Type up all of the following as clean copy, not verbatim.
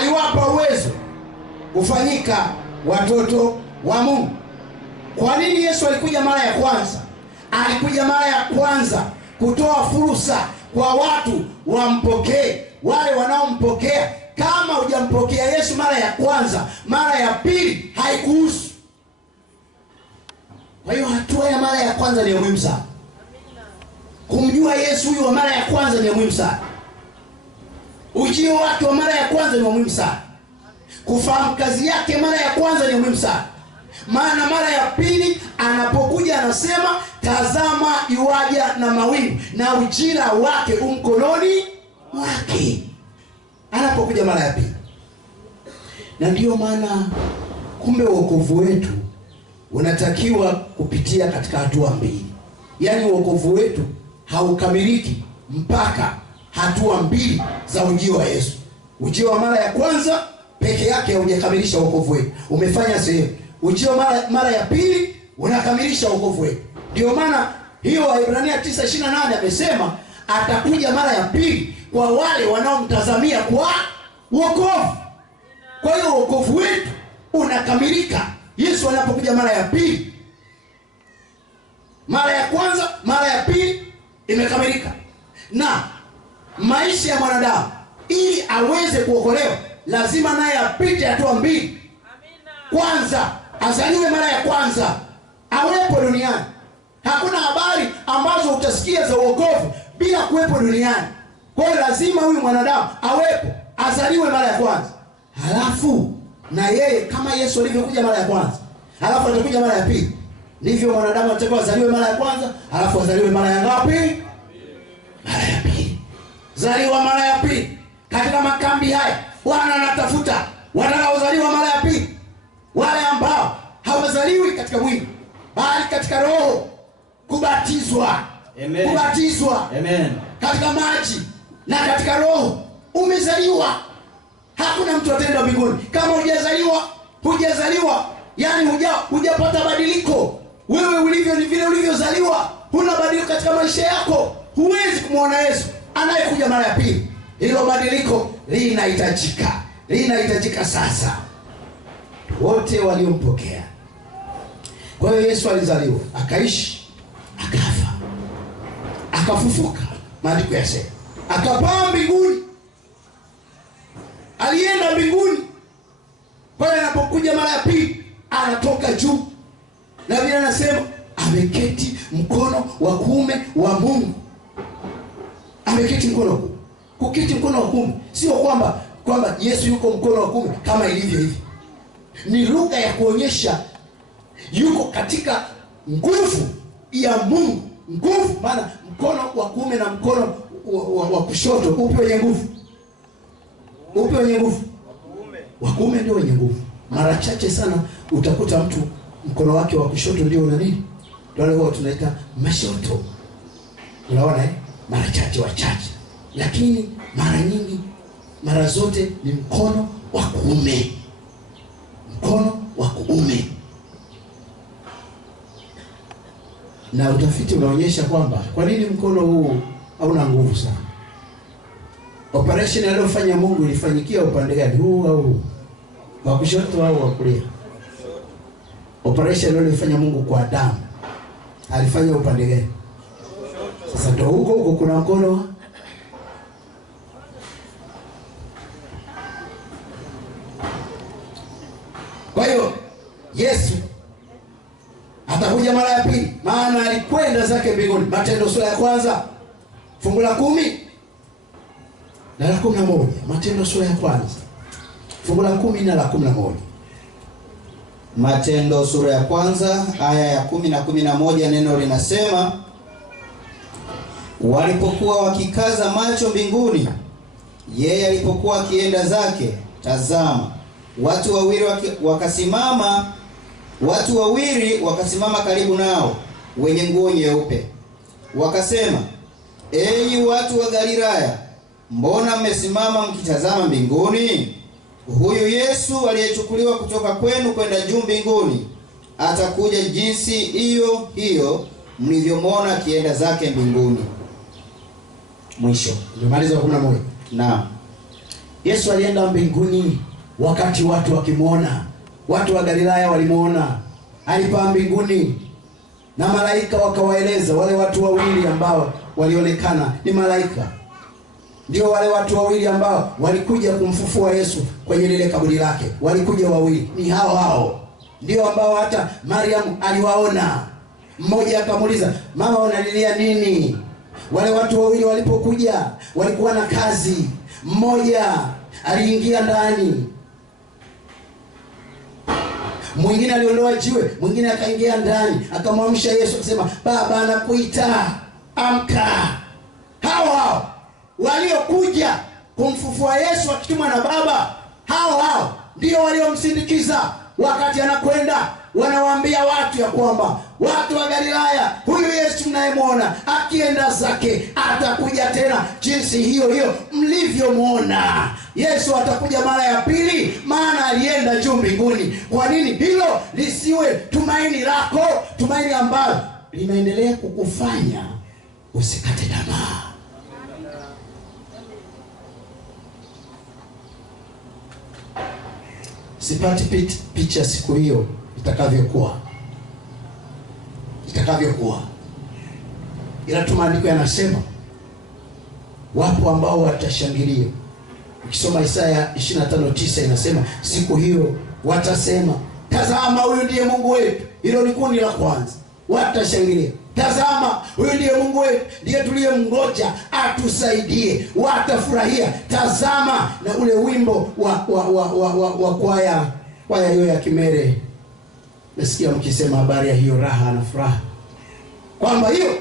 aliwapa uwezo kufanyika watoto wa Mungu. Kwa nini Yesu alikuja mara ya kwanza? Alikuja mara ya kwanza kutoa fursa kwa watu wampokee, wale wanaompokea. Kama hujampokea Yesu mara ya kwanza, mara ya pili haikuhusu. Kwa hiyo hatua ya mara ya kwanza ni muhimu sana. Kumjua Yesu huyu wa mara ya kwanza ni muhimu sana. Ujio wake wa mara ya kwanza ni muhimu sana. Kufahamu kazi yake mara ya kwanza ni muhimu sana. Maana mara ya pili anapokuja anasema, tazama yuaja na mawingu na ujira wake umkononi wake. Anapokuja mara ya pili. Na ndiyo maana kumbe wokovu wetu unatakiwa kupitia katika hatua mbili. Yaani wokovu wetu haukamiliki mpaka hatua mbili za ujio wa Yesu. Ujio wa mara ya kwanza peke yake haujakamilisha wokovu wetu, umefanya sehemu. Ujio mara ya pili unakamilisha wokovu wetu. Ndio maana hiyo Waebrania 9:28 amesema atakuja mara ya pili kwa wale wanaomtazamia kwa wokovu. Kwa hiyo wokovu wetu unakamilika Yesu anapokuja mara ya pili. Mara ya kwanza, mara ya pili imekamilika. Na maisha ya mwanadamu ili aweze kuokolewa lazima naye apite hatua mbili. Kwanza azaliwe mara ya kwanza, awepo duniani. Hakuna habari ambazo utasikia za wokovu bila kuwepo duniani. Kwa hiyo lazima huyu mwanadamu awepo, azaliwe mara ya kwanza. Halafu na yeye kama Yesu alivyokuja mara ya kwanza, halafu atakuja mara ya pili, ndivyo mwanadamu atakuwa azaliwe mara ya kwanza, halafu azaliwe mara ya ngapi? Mara ya pili. Zaliwa mara ya pili. Katika makambi haya Bwana anatafuta wanaozaliwa mara ya pili, wale ambao hawazaliwi katika mwili bali katika roho, kubatizwa. Amen. Kubatizwa. Amen. Katika maji na katika roho umezaliwa. Hakuna mtu atenda mbinguni kama hujazaliwa, yani hujapata badiliko. Wewe ulivyo ni vile ulivyozaliwa, huna badiliko katika maisha yako. Huwezi kumwona Yesu anayekuja mara ya pili. Hilo badiliko linahitajika sasa. Wote waliompokea. Kwa hiyo Yesu alizaliwa, akaishi, akafa, akafufuka, maandiko yasema, akapaa mbinguni. Alienda mbinguni. Kwa hiyo anapokuja mara ya pili anatoka juu. Na Biblia inasema ameketi mkono wa kuume wa Mungu. Ameketi mkono wa kuume. Kuketi mkono wa kuume sio kwamba Yesu yuko mkono wa kuume kama ilivyo hivi. Ni lugha ya kuonyesha yuko katika nguvu ya Mungu. Nguvu, maana mkono wa kuume na mkono wa kushoto upi wenye nguvu? Upi wenye nguvu? Wa kuume ndio wenye nguvu. Mara chache sana utakuta mtu mkono wake wa kushoto ndio una nini? Ndio wale tunaita mashoto. Unaona Mara chache wachache. Lakini mara nyingi, mara zote ni mkono wa kuume. Mkono wa kuume. Na utafiti unaonyesha kwamba kwa nini mkono huu hauna nguvu sana? Operation aliyofanya Mungu ilifanyikia upande gani? Huu au huu? Wa kushoto au wa kulia? Operation aliyofanya Mungu kwa Adamu alifanya upande gani? Sasa ndio huko kuna mkono. Kwa hiyo Yesu atakuja mara ya pili, maana alikwenda zake mbinguni. Matendo sura ya kwanza fungu la 10 na la 11. Matendo sura ya kwanza fungu la 10 na la 11. Matendo sura ya kwanza aya ya 10 na 11, neno linasema, walipokuwa wakikaza macho mbinguni, yeye alipokuwa akienda zake, tazama, watu wawili wakasimama karibu nao, wenye nguo nyeupe. Wakasema, enyi watu wa Galilaya, mbona mmesimama mkitazama mbinguni? Huyu Yesu aliyechukuliwa kutoka kwenu kwenda juu mbinguni atakuja jinsi hiyo hiyo mlivyomwona akienda zake mbinguni. Mwisho. Nimaliza 11. Naam. Yesu alienda mbinguni wakati watu wakimwona. Watu wa Galilaya walimwona alipaa mbinguni, na malaika wakawaeleza. Wale watu wawili ambao walionekana ni malaika, ndio wale watu wawili ambao walikuja kumfufua Yesu kwenye lile kaburi lake. Walikuja wawili, ni hao ndio ambao hata Mariamu aliwaona. Mmoja akamuuliza, mama, unalilia nini? Wale watu wawili walipokuja walikuwa na kazi. Mmoja aliingia ndani, mwingine aliondoa jiwe, mwingine akaingia ndani akamwamsha Yesu akisema, Baba anakuita, amka. Hao waliokuja kumfufua Yesu akitumwa na Baba, hao ndio waliomsindikiza wakati anakwenda. Wanawaambia watu ya kwamba, watu wa Galilaya, huyu Yesu mnayemwona akienda zake atakuja tena jinsi hiyo mlivyomwona. Yesu atakuja mara ya pili, maana alienda juu mbinguni. Kwa nini hilo lisiwe tumaini lako, tumaini ambalo linaendelea kukufanya usikate tamaa? Sipati picha siku hiyo itakavyokuwa, ila tu maandiko yanasema wapo ambao watashangilia. Ukisoma Isaya 25:9 inasema siku hiyo watasema, tazama huyu ndiye Mungu wetu. Hilo ni kundi la kwanza, watashangilia. Tazama huyu ndiye Mungu wetu, ndiye tuliyemngoja atusaidie. Watafurahia. Tazama, na ule wimbo wa kwaya hiyo ya Kimere, nasikia mkisema habari ya hiyo raha na furaha, kwamba hiyo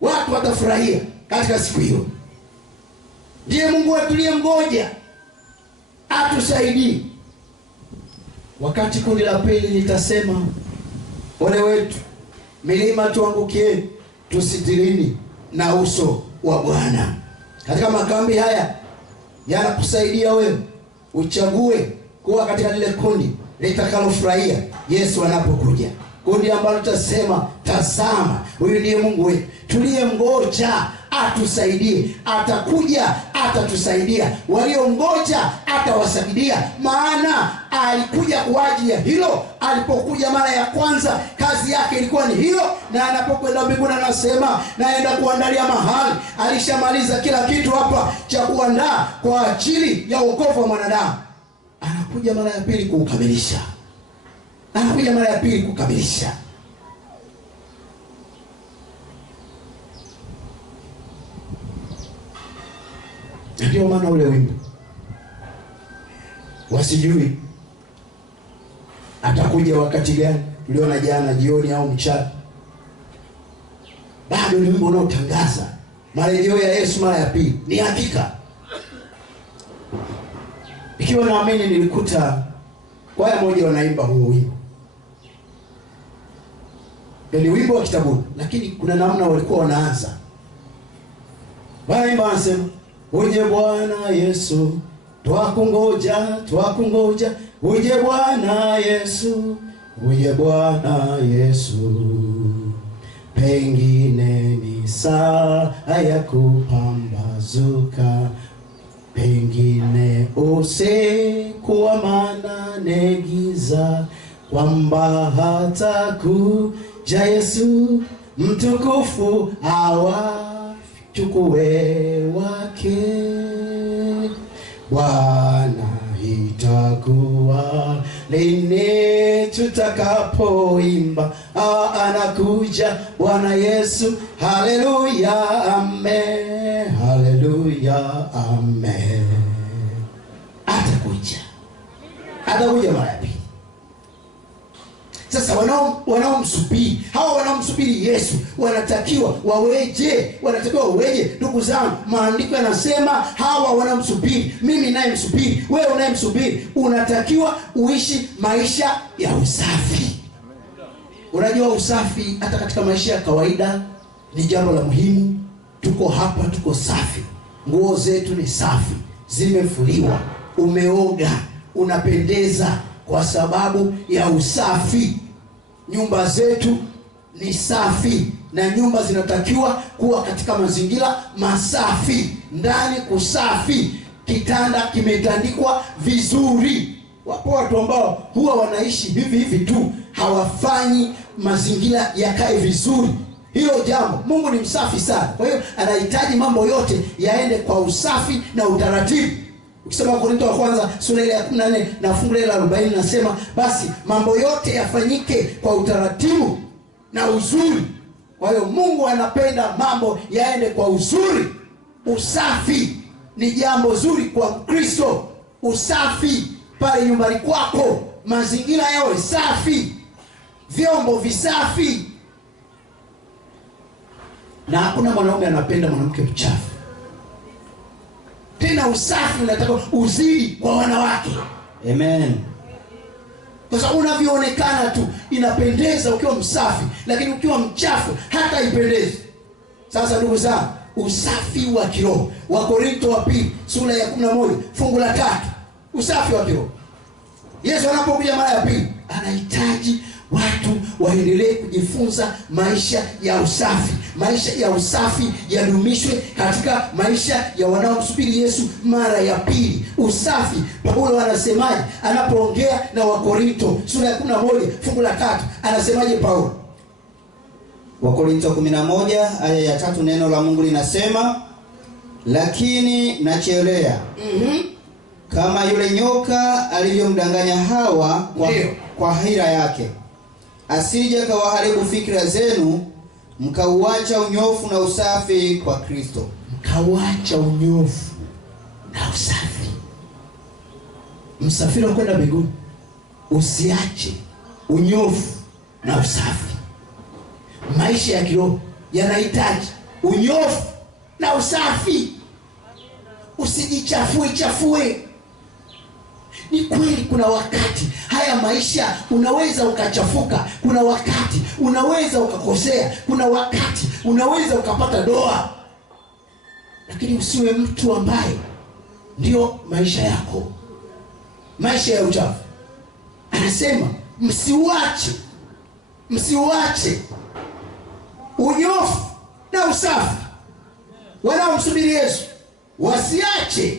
watu watafurahia katika siku hiyo. Ndiye Mungu wetu tuliyemngoja atusaidie. Wakati kundi la pili litasema, ole wetu, milima tuangukie, tusitirini na uso wa Bwana. Katika makambi haya yanakusaidia wewe uchague kuwa katika lile kundi litakalofurahia Yesu anapokuja. Kundi ambalo tutasema, tazama huyu ndiye Mungu wetu tuliyemngoja atusaidie. Atakuja, atatusaidia. Waliomngoja atawasaidia, maana alikuja kwa ajili ya hilo. Alipokuja mara ya kwanza, kazi yake ilikuwa ni hilo, na anapokwenda mbinguni anasema, naenda kuandalia mahali. Alishamaliza kila kitu hapa cha kuandaa kwa ajili ya wokovu wa mwanadamu. Anakuja mara ya pili kukamilisha. Ndio maana ule wimbo, wasijui atakuja wakati gani, tuliona jana jioni au mchana, bado ni wimbo unaotangaza marejeo ya Yesu mara ya pili. Ni hakika. Ikiwa naamini, nilikuta kwaya moja wanaimba huo wimbo. Ni wimbo wa kitabu, lakini kuna namna walikuwa wanaanza. Wanaimba wanasema, uje Bwana Yesu, twakungoja, uje Bwana Yesu, uje Bwana Yesu. Pengine ni saa ya kupambazuka, pengine usiku wa manane giza, kwamba hatakuja Yesu mtukufu awachukue wake. Bwana, itakuwa lini tutakapoimba, anakuja Bwana Yesu, haleluya, amen, haleluya, amen. Atakuja mara ya pili. Sasa wanaomsubiri, hawa wanaomsubiri Yesu wanatakiwa waweje? Ndugu zangu, maandiko yanasema hawa wanamsubiri. Mimi naye msubiri, wewe unayemsubiri, unatakiwa uishi maisha ya usafi. Unajua usafi hata katika maisha ya kawaida ni jambo la muhimu. Tuko hapa, tuko safi, nguo zetu ni safi, zimefuliwa, umeoga, unapendeza kwa sababu ya usafi. Nyumba zetu ni safi, na nyumba zinatakiwa kuwa katika mazingira masafi, ndani kusafi. kitanda kimetandikwa vizuri. Wapo watu ambao huwa wanaishi hivi hivi tu, hawafanyi mazingira yakae vizuri. Hilo jambo, Mungu ni msafi sana, kwa hiyo anahitaji mambo yote yaende kwa usafi na utaratibu. Ukisoma Wakorintho wa kwanza sura ile ya 14 na fungu la 40 nasema basi mambo yote yafanyike kwa utaratibu na uzuri. Kwa hiyo Mungu anapenda mambo yaende kwa uzuri. Usafi ni jambo zuri kwa Mkristo. Usafi pale nyumbani kwako, mazingira yawe safi, vyombo visafi. Na hakuna mwanaume anapenda mwanamke mchafu. Tena usafi unataka uzidi kwa wanawake. Amen. Kwa sababu unavyoonekana tu inapendeza ukiwa msafi, lakini ukiwa mchafu hata ipendezi. Sasa ndugu zangu, usafi wa kiroho. Wakorintho wa pili sura ya 11 fungu la 3. Usafi wa kiroho. Yesu anapokuja mara ya pili anahitaji watu waendelee kujifunza maisha ya usafi. Maisha ya usafi yadumishwe katika maisha ya wanaomsubiri Yesu mara ya pili. Usafi, Paulo anasemaje anapoongea na Wakorintho sura ya 11 fungu la 3? Anasemaje Paulo? Wakorintho 11 aya ya 3, neno la Mungu linasema, lakini nachelea kama yule nyoka alivyomdanganya Hawa kwa hila yake, asije kawaharibu fikra zenu, mkauacha unyofu na usafi kwa Kristo. Mkauacha unyofu na usafi. Msafiri wa kwenda mbinguni, usiache unyofu na usafi. Maisha ya kiroho yanahitaji unyofu na usafi. Usijichafue. Ni kweli kuna wakati haya maisha unaweza ukachafuka, kuna wakati unaweza ukakosea, kuna wakati unaweza ukapata doa, lakini usiwe mtu ambaye ndio maisha yako, maisha ya uchafu. Anasema msiuache unyofu na usafi. Wanaomsubiri Yesu wasiache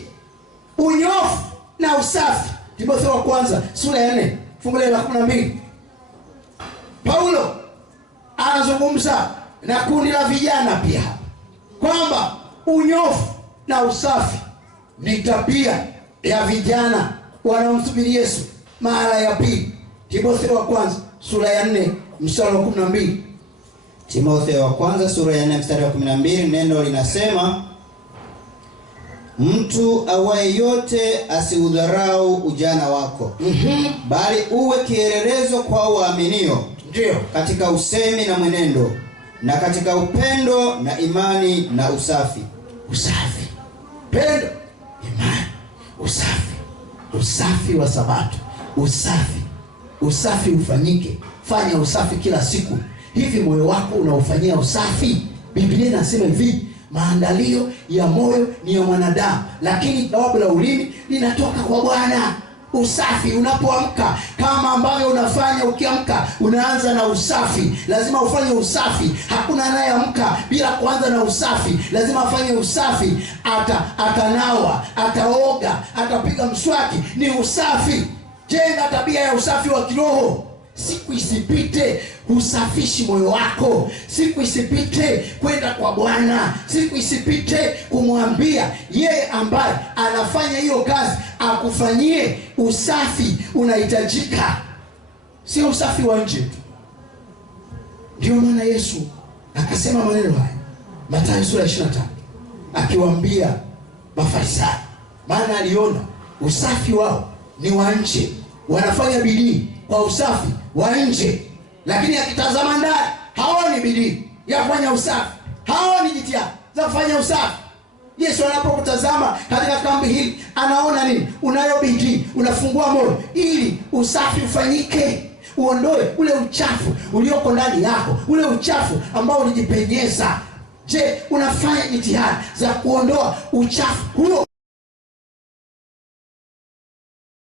unyofu na usafi. Timotheo wa kwanza sura ya 4 fungu la 12. Paulo anazungumza na kundi la vijana pia kwamba unyofu na usafi ni tabia ya vijana wanaomsubiri Yesu mara ya pili. Timotheo wa kwanza sura ya 4 mstari wa 12. Timotheo wa kwanza sura ya 4 mstari wa 12, neno linasema, mtu awaye yote asiudharau ujana wako, bali uwe kielelezo kwa waaminio, ndio, katika usemi na mwenendo, na katika upendo na imani na usafi. Usafi, pendo, imani, usafi. Usafi wa Sabato, usafi ufanyike. Fanya usafi kila siku. Hivi moyo wako unaufanyia usafi? Biblia inasema hivi, maandalio ya moyo ni ya mwanadamu, lakini jawabu la ulimi linatoka kwa Bwana. Usafi unapoamka, kama ambavyo unafanya ukiamka, unaanza na usafi. Lazima ufanye usafi. Hakuna anayeamka bila kuanza na usafi. Lazima afanye usafi. Atanawa, ataoga, atapiga mswaki. Ni usafi. Jenga tabia ya usafi wa kiroho. Siku isipite usafishi moyo wako. Siku isipite kwenda kwa Bwana. Siku isipite kumwambia yeye ambaye anafanya hiyo kazi akufanyie usafi. Unahitajika, sio usafi wa nje tu. Ndio maana Yesu akasema maneno haya Mathayo sura 25, akiwaambia Mafarisayo, maana aliona usafi wao ni wa nje, wanafanya bidii kwa usafi wa nje, lakini akitazama ndani haoni bidii ya kufanya usafi, haoni jitihada za kufanya usafi. Yesu anapokutazama katika kambi hili anaona nini? Unayo bidii, unafungua moyo ili usafi ufanyike, uondoe ule uchafu ulioko ndani yako, ule uchafu ambao ulijipenyeza. Je, unafanya jitihada za kuondoa uchafu huo?